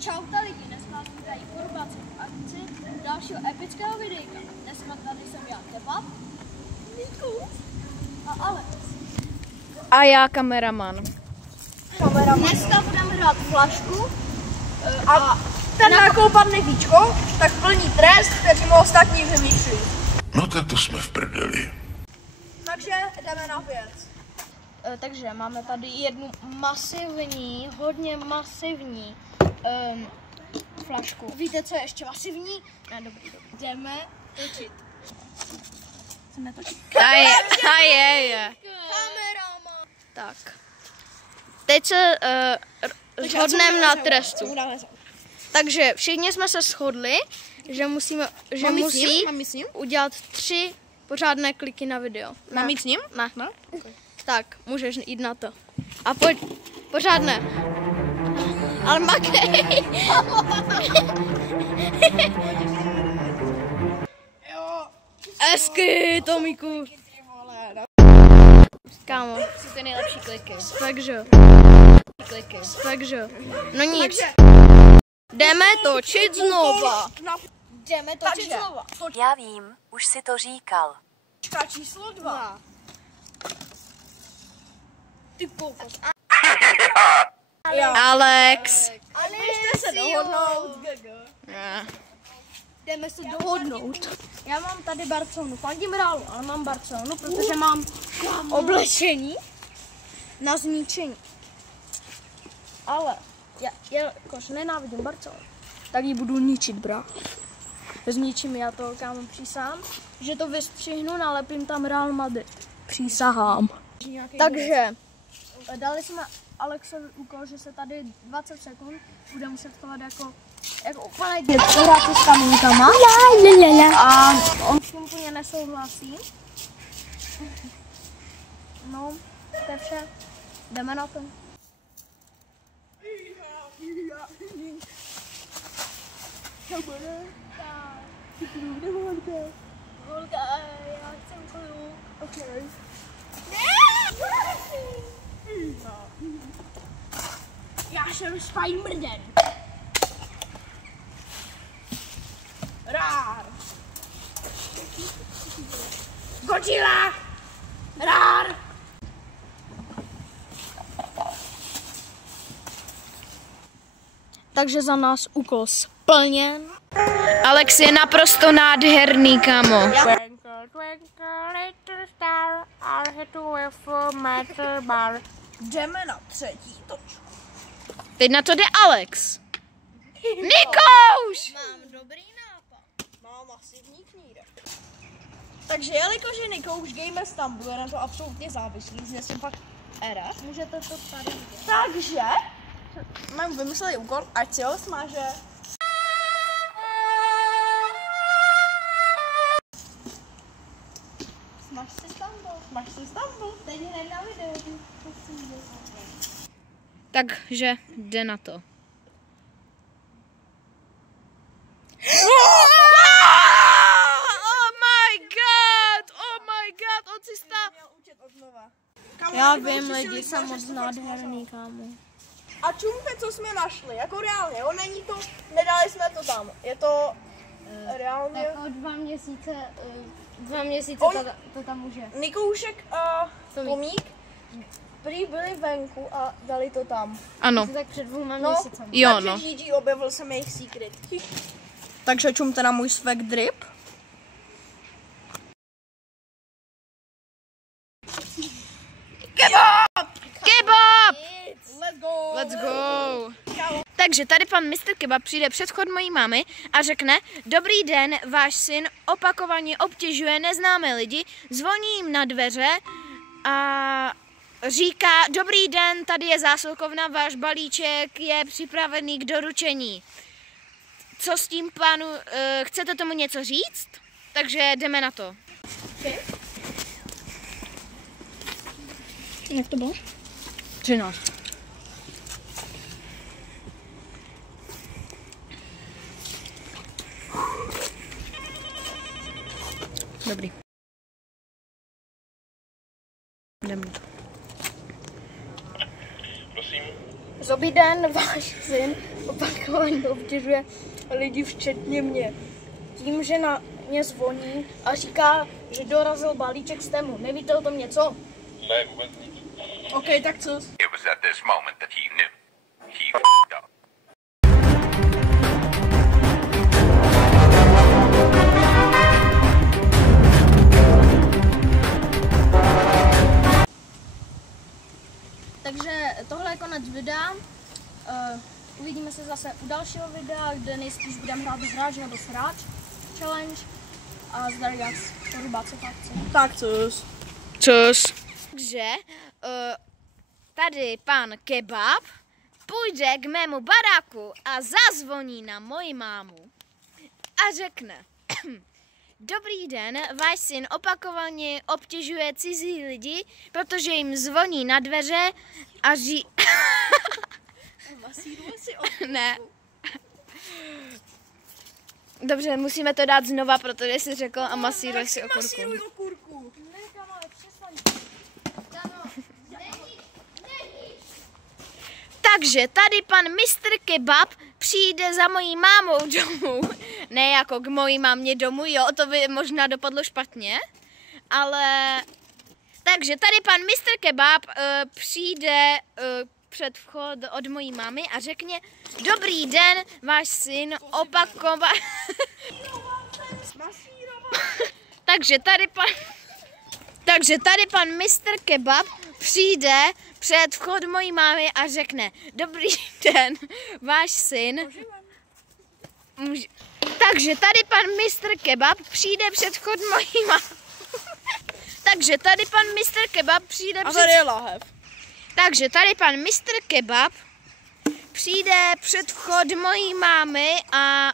Čaute lidi, dnes vás vítají Kurbaci v akci dalšího epického videjka. Dneska tady jsem já, Kebab, Niku a Alex. A já kameraman. Dneska budeme hrát flašku a ten nakoupadne víčko, tak plní trest, který mu ostatní vymýšlí. No tak to jsme v prdeli. Takže jdeme na věc. Takže máme tady jednu masivní, hodně masivní flašku. Víte, co je ještě masivní? Ne, dobrý. Jdeme točit. Chceme točit. A je. Kameraman. Tak. Teď se shodneme na trestu. Takže všichni jsme se shodli, že musí udělat 3 pořádné kliky na video. Mám jít s ním? Ne. No? Tak, můžeš jít na to. A pojď, pořádné. Ale makej. Esky, Tomíku. Kámo. Jsou ty nejlepší kliky. Takže. No nic. Jdeme točit znova. Jdeme točit znova. Já vím, už si to říkal. Číslo 2. Ty kokos. Alex. A můžete se dohodnout. Jdeme se dohodnout. Já mám tady Barcelonu, fandím Realu, ale mám Barcelonu, protože mám oblečení na zničení. Ale jakož nenávidím Barcelonu, tak ji budu ničit, bra. Zničím, já to, kámo, přísahám, že to vystřihnu, nalepím tam Real Madrid. Přísahám. Takže dali jsme Alexovi úkol, že se tady 20 sekund bude muset chovat jako úplně dětko, hrát s kamínkama. A on s tím úplně nesouhlasí. No, to je vše. Jdeme na to. Holka, já chcem kluk. Okay. Já jsem Spider-Man. Rár. Godzilla. Rár. Takže za nás úkol splněn. Alex je naprosto nádherný, kámo. Jdeme na 3. točku. Teď na to jde Alex. Nikouš! Mám dobrý nápad. Má masivní knírek. Takže jelikož je Nikouš Gamers tam bude na to absolutně závislý, znesím pak era. Můžete to tady vidět. Takže mám vymysleli úkol, ať si ho smaže. Smaž si Stumble. Teď hned na videu. Takže jde na to. Oh my god, on si stál. Já vím, lidi, jsem moc nádherný, kámo. A čumpe, co jsme našli, jako reálně, jo, není to, nedali jsme to tam, je to reálně. Jako 2 měsíce, to tam může. Nikoušek a Tomík prý byli venku a dali to tam. Ano. Tak před 2 No, měsícemi. Jo, takže no. GG objevil jsem jejich secret. Takže čumte na můj swag drip. Kebab! Let's go! Let's go! Takže tady pan Mr. Kebab přijde před chod mojí mámy a řekne: Dobrý den, váš syn opakovaně obtěžuje neznámé lidi, zvoní jim na dveře a říká: Dobrý den, tady je zásilkovna, váš balíček je připravený k doručení. Co s tím, pánu, chcete tomu něco říct? Takže jdeme na to. Jak to bylo? 13. Dobrý. Jdeme to. Prosím. Dobrý den, váš syn opakovaně obtěžuje lidi, včetně mě. Tím, že na ně zvoní a říká, že dorazil balíček z Temu. Nevíte o tom něco? Ne, vůbec nic. OK, tak co? It was at this moment that he knew. He f***ed up. Takže tohle je konec videa. Uvidíme se zase u dalšího videa, kde nejspíš budeme hrát hráč nebo sráč challenge. A zdraví vás po rybáce fakci. Tak cos. Čus. Takže tady pan Kebab půjde k mému baráku a zazvoní na moji mámu a řekne: Dobrý den, váš syn opakovaně obtěžuje cizí lidi, protože jim zvoní na dveře a Ne. Dobře, musíme to dát znova, protože jsi řekl a masíruj si okurku. Okurku. Takže tady pan Mr. Kebab přijde za mojí mámou domů. Ne jako k mojí mámě domů, jo, to by možná dopadlo špatně. Ale... Takže tady pan Mr. Kebab přijde před vchod od mojí mámy a řekne: Dobrý den, váš syn opakovaně... Takže tady pan Mr. Kebab přijde před vchod mojí mámy a řekne: Dobrý den, váš syn... Takže tady pan Mr. Kebab přijde před vchod mojí mámy. Takže tady pan Mr. Kebab přijde A tady je lahev. Takže tady pan Mr. Kebab přijde před vchod mojí mámy a